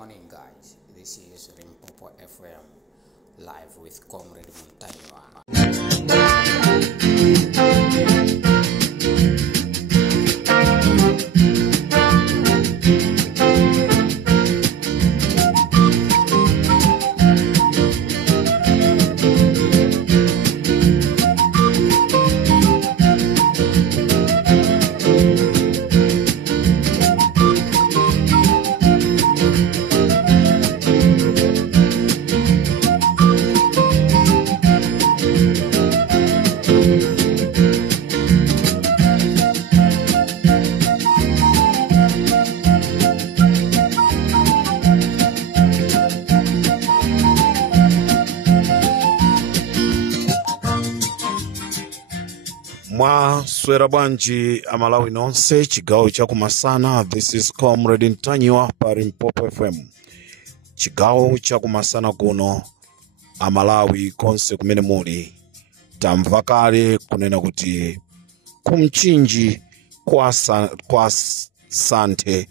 morning, guys. This is Limpopo FM live with Comrade Montanywa. Mwaswera bwanji amalawi nonse chigawo chakumasana. This is Comrade Montanywa pa Limpopo FM. Chigawo chakumasana kuno amalawi konse kumene muli tamva kale kunena kuti kumchinji kwa Sante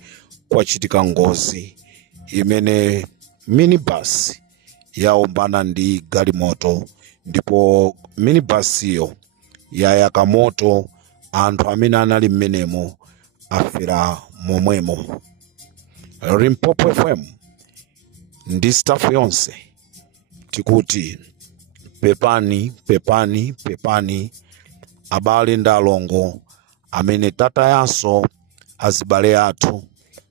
kwachitika ngozi imene minibus yaombana ndi galimoto, ndipo minibus iyo yayaka moto, anthu amene anali mmenemo afera momwemo. Limpopo FM ndi staff yonse tikuti pepani pepani pepani abale ndi alongo amene tatayanso azibale athu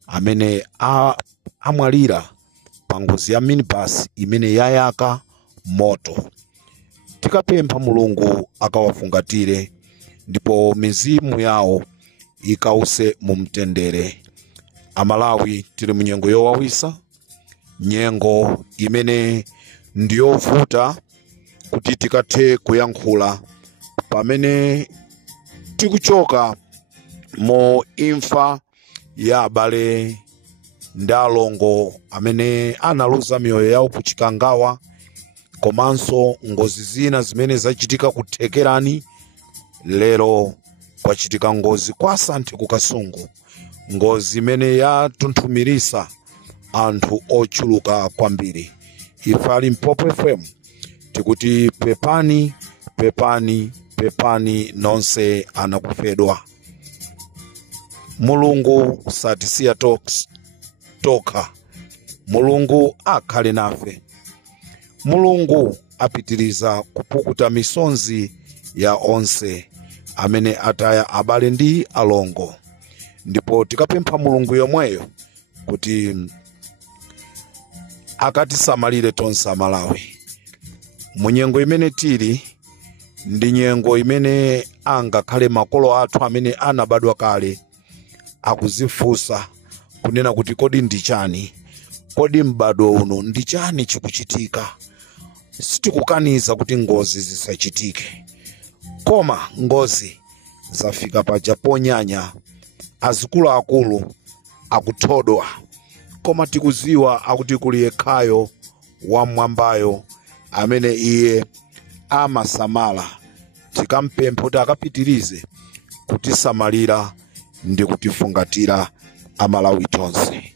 amene amwalira pa ngozi ya minibus imene yayaka moto. Tikapempha Mulungu akawafungatire ndipo mizimu yawo ikause mu mtendere. Amalawi tili munyengo yowawisa, nyengo imene ndiyovuta kuti tikathe kuyankhula pamene tikuchoka mo imfa ya abale ndi alongo amene analuza miyoyo yawo kuchikangawa, komanso ngozi zina zimene zachitika kuthekerani. Lero kwachitika ngozi kwa Sante kukasungu, ngozi imene yatunthumirisa anthu ochuluka kwambiri. Ife Limpopo FM tikuti pepani pepani pepani nonse anakufedwa. Mulungu satisiya tokha. Mulungu akhale nafe. Mulungu apitiriza kupukuta misonzi ya onse amene ataya abale ndi alongo, ndipo tikapempha Mulungu yomweyo kuti akatisamalire tonse amalawi. Munyengo imene tili ndi nyengo imene angakhale makolo athu amene anabadwa kale akuzifunsa kunena kuti kodi ndi chani, kodi m'badwo uno ndi chani chikuchitika. Sitikukaniza kuti ngozi zisachitike, koma ngozi zafika paja ponyanya, azikuluakulu akuthodwa, koma tikuziwa akuti kuli yekhayo wamwambayo amene iye amasamala. Tikampempha kuti akapitirize kutisamalira ndi kutifungatira amalawi tonse.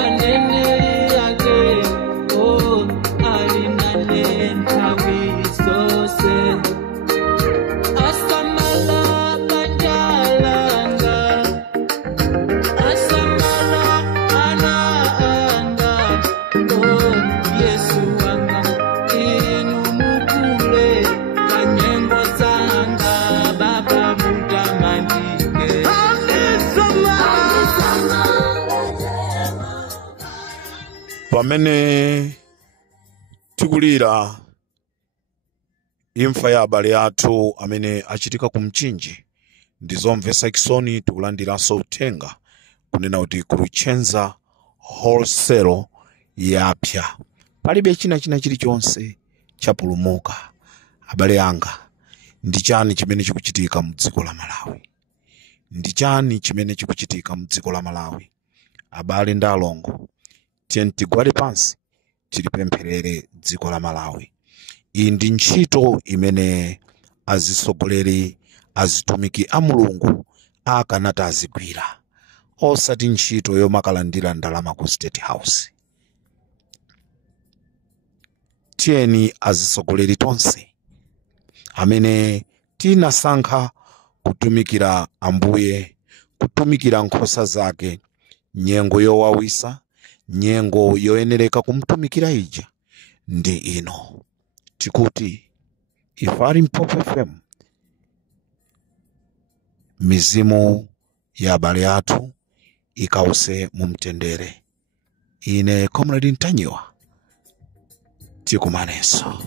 Anene yake, oh, alina nentawizi. pamene tikulira imfa ya abale athu amene achitika ku Mchinji, ndizomvetsa chisoni tikulandiranso uthenga kunena kuti Kulichenza wholesale yapsa. Palibe china chilichonse chapulumuka. Abale anga, ndi chani chimene chikuchitika mu dziko la Malawi? Ndi chani chimene chikuchitika mu dziko la Malawi? Abale ndi alongo, tiyeni tigwade pansi tilipempherere dziko la Malawi. Iyi ndi ntchito imene azisogoleri, azitumiki a Mulungu akanati azigwira, osati ntchito yomakalandira ndalama ku State House. Tiyeni azisogoleri tonse amene tinasankha kutumikira Ambuye, kutumikira nkhosa zake, nyengo yowawisa, nyengo yoyenereka kumtumikira ija ndi ino. Tikuti ifali Mpopo FM, mizimu ya abale athu ikause mu mtendere. Ine Comrade Ntanyiwa, tikumanenso.